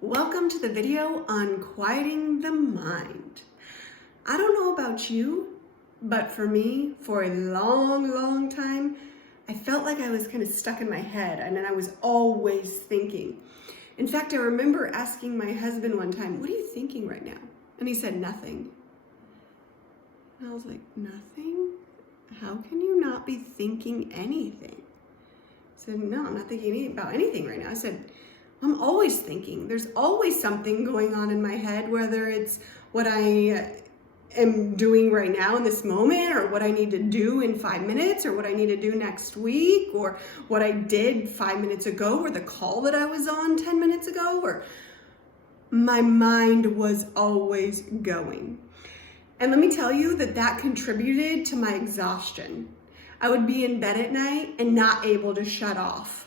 Welcome to the video on quieting the mind. I don't know about you, but for me, for a long time, I felt like I was kind of stuck in my head and then I was always thinking. In fact, I remember asking my husband one time, "What are you thinking right now?" And he said, "Nothing." And I was like, "Nothing? How can you not be thinking anything?" I said, "No, I'm not thinking about anything right now." I said, "I'm always thinking. There's always something going on in my head, whether it's what I am doing right now in this moment, or what I need to do in 5 minutes, or what I need to do next week, or what I did 5 minutes ago, or the call that I was on 10 minutes ago, or my mind was always going." And let me tell you that contributed to my exhaustion. I would be in bed at night and not able to shut off.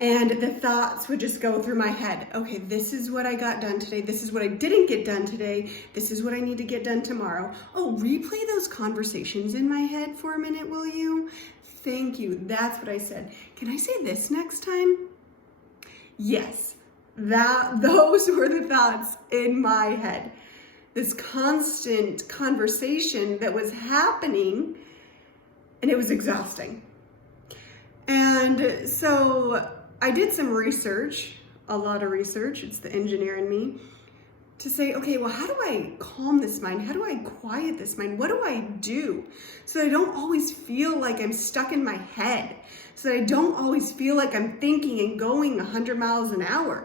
And the thoughts would just go through my head. Okay, this is what I got done today. This is what I didn't get done today. This is what I need to get done tomorrow. Oh, replay those conversations in my head for a minute, will you? Thank you. That's what I said. Can I say this next time? Yes, those were the thoughts in my head. This constant conversation that was happening, and it was exhausting. And so I did some research, a lot of research, it's the engineer in me, to say, okay, well, how do I calm this mind? How do I quiet this mind? What do I do so that I don't always feel like I'm stuck in my head, so that I don't always feel like I'm thinking and going 100 miles an hour?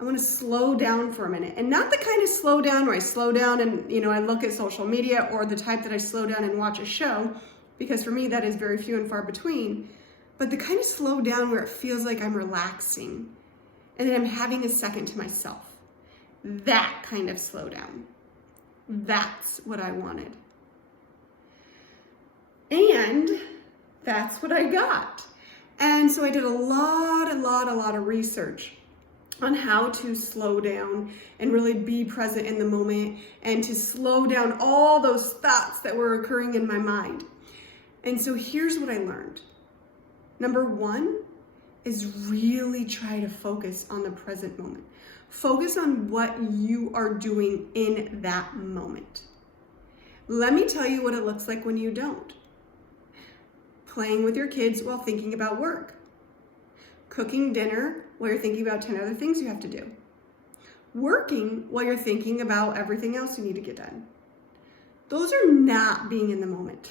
I want to slow down for a minute, and not the kind of slow down where I slow down and, I look at social media, or the type that I slow down and watch a show, because for me, that is very few and far between. But the kind of slow down where it feels like I'm relaxing and then I'm having a second to myself. That kind of slow down. That's what I wanted. And that's what I got. And so I did a lot of research on how to slow down and really be present in the moment, and to slow down all those thoughts that were occurring in my mind. And so here's what I learned. Number one is really try to focus on the present moment. Focus on what you are doing in that moment. Let me tell you what it looks like when you don't. Playing with your kids while thinking about work. Cooking dinner while you're thinking about 10 other things you have to do. Working while you're thinking about everything else you need to get done. Those are not being in the moment.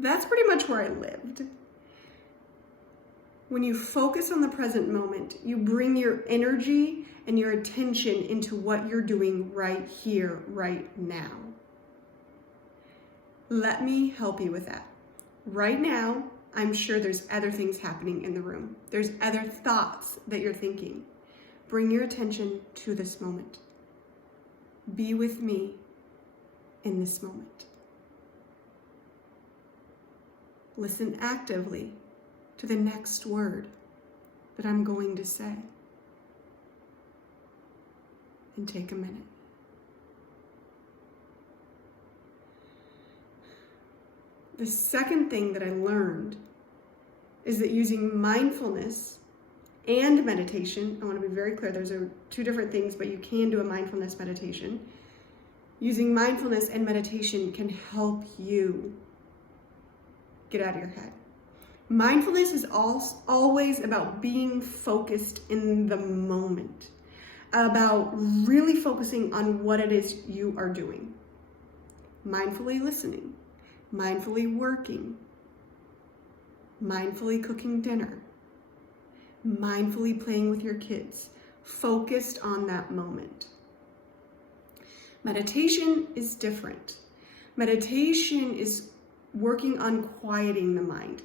That's pretty much where I lived. When you focus on the present moment, you bring your energy and your attention into what you're doing right here, right now. Let me help you with that. Right now, I'm sure there's other things happening in the room. There's other thoughts that you're thinking. Bring your attention to this moment. Be with me in this moment. Listen actively to the next word that I'm going to say. And take a minute. The second thing that I learned is that using mindfulness and meditation, I want to be very clear, those are two different things, but you can do a mindfulness meditation. Using mindfulness and meditation can help you get out of your head. Mindfulness is always about being focused in the moment, about really focusing on what it is you are doing. Mindfully listening, mindfully working, mindfully cooking dinner, mindfully playing with your kids, focused on that moment. Meditation is different. Meditation is working on quieting the mind.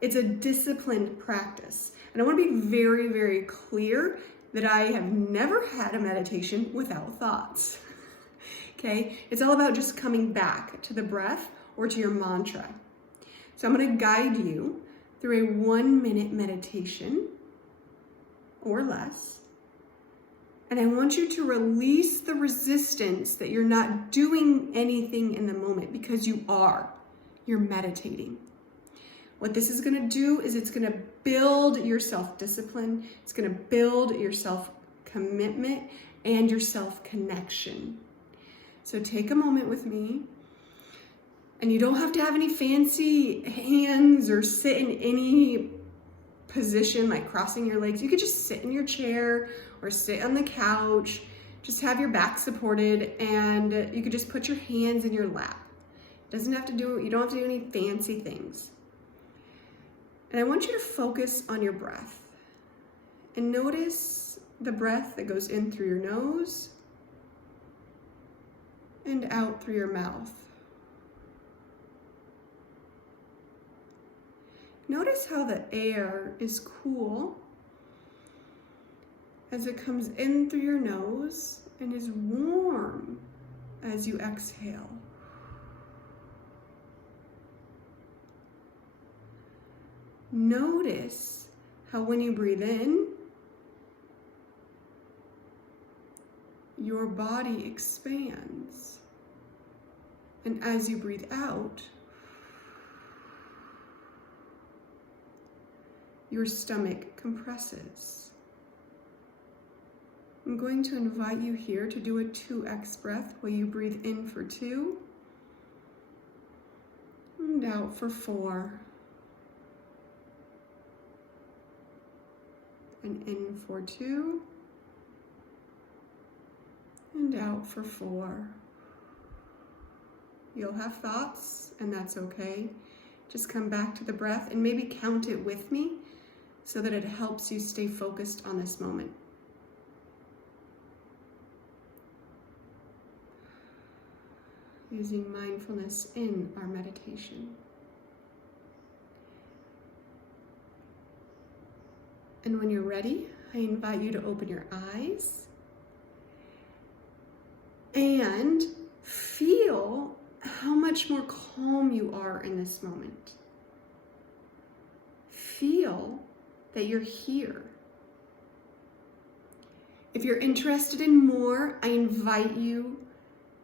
It's a disciplined practice. And I want to be very clear that I have never had a meditation without thoughts. Okay? It's all about just coming back to the breath or to your mantra. So I'm going to guide you through a 1-minute meditation or less. And I want you to release the resistance that you're not doing anything in the moment, because you are. You're meditating. What this is going to do is it's going to build your self-discipline. It's going to build your self commitment, and your self-connection. So take a moment with me, and you don't have to have any fancy hands or sit in any position like crossing your legs. You could just sit in your chair or sit on the couch. Just have your back supported, and you could just put your hands in your lap. You don't have to do any fancy things. And I want you to focus on your breath and notice the breath that goes in through your nose and out through your mouth. Notice how the air is cool as it comes in through your nose and is warm as you exhale. Notice how when you breathe in, your body expands. And as you breathe out, your stomach compresses. I'm going to invite you here to do a 2x breath where you breathe in for 2 and out for 4. And in for 2 and out for 4. You'll have thoughts, and that's okay. Just come back to the breath and maybe count it with me so that it helps you stay focused on this moment. Using mindfulness in our meditation. And when you're ready, I invite you to open your eyes and feel how much more calm you are in this moment. Feel that you're here. If you're interested in more, I invite you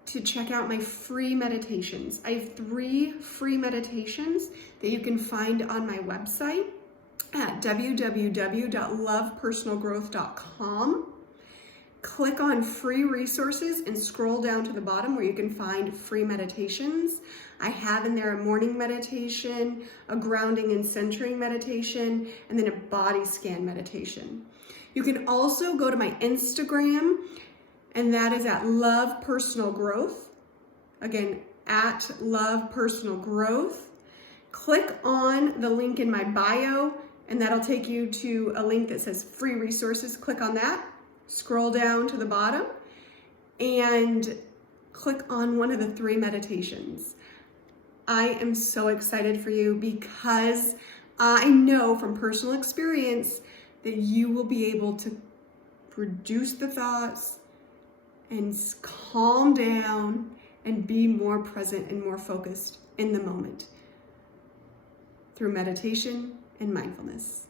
to check out my free meditations. I have 3 free meditations that you can find on my website at www.lovepersonalgrowth.com. Click on free resources and scroll down to the bottom where you can find free meditations. I have in there a morning meditation, a grounding and centering meditation, and then a body scan meditation. You can also go to my Instagram, and that is at Love Personal Growth. Again, at Love Personal Growth. Click on the link in my bio, and that'll take you to a link that says free resources. Click on that, scroll down to the bottom, and click on one of the 3 meditations. I am so excited for you because I know from personal experience that you will be able to reduce the thoughts and calm down and be more present and more focused in the moment through meditation and mindfulness.